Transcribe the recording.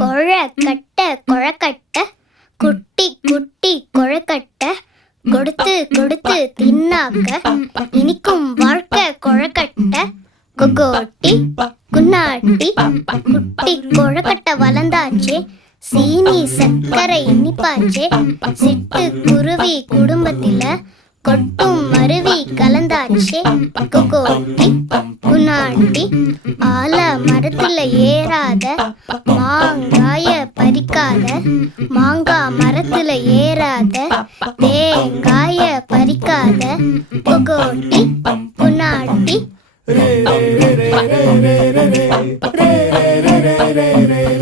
கொழக்கட்டை கொழக்கட்டை குட்டி குட்டி கொழக்கட்டை கொடுத்து கொடுத்து தின்னாக்க இனிக்கும் வாழ்க்கை கொழக்கட்டை கொகோட்டி குன்னாட்டி குட்டி கொழக்கட்டை வளர்ந்தாச்சே சீனி சர்க்கரை இனிப்பாச்சே சிட்டு குருவி குடும்பத்தில கொட்டும் மருவி கலந்தாச்சே கொகோட்டி குன்னாட்டி ஆல மரத்துல ஏறாத மாங்காய பறிக்காத மாங்காய் மரத்துல ஏறாத தேங்காய பறிக்காத கொகோட்டி குன்னாட்டி Ray, ray, ray, ray, ray, ray, ray, ray, ray, ray, ray.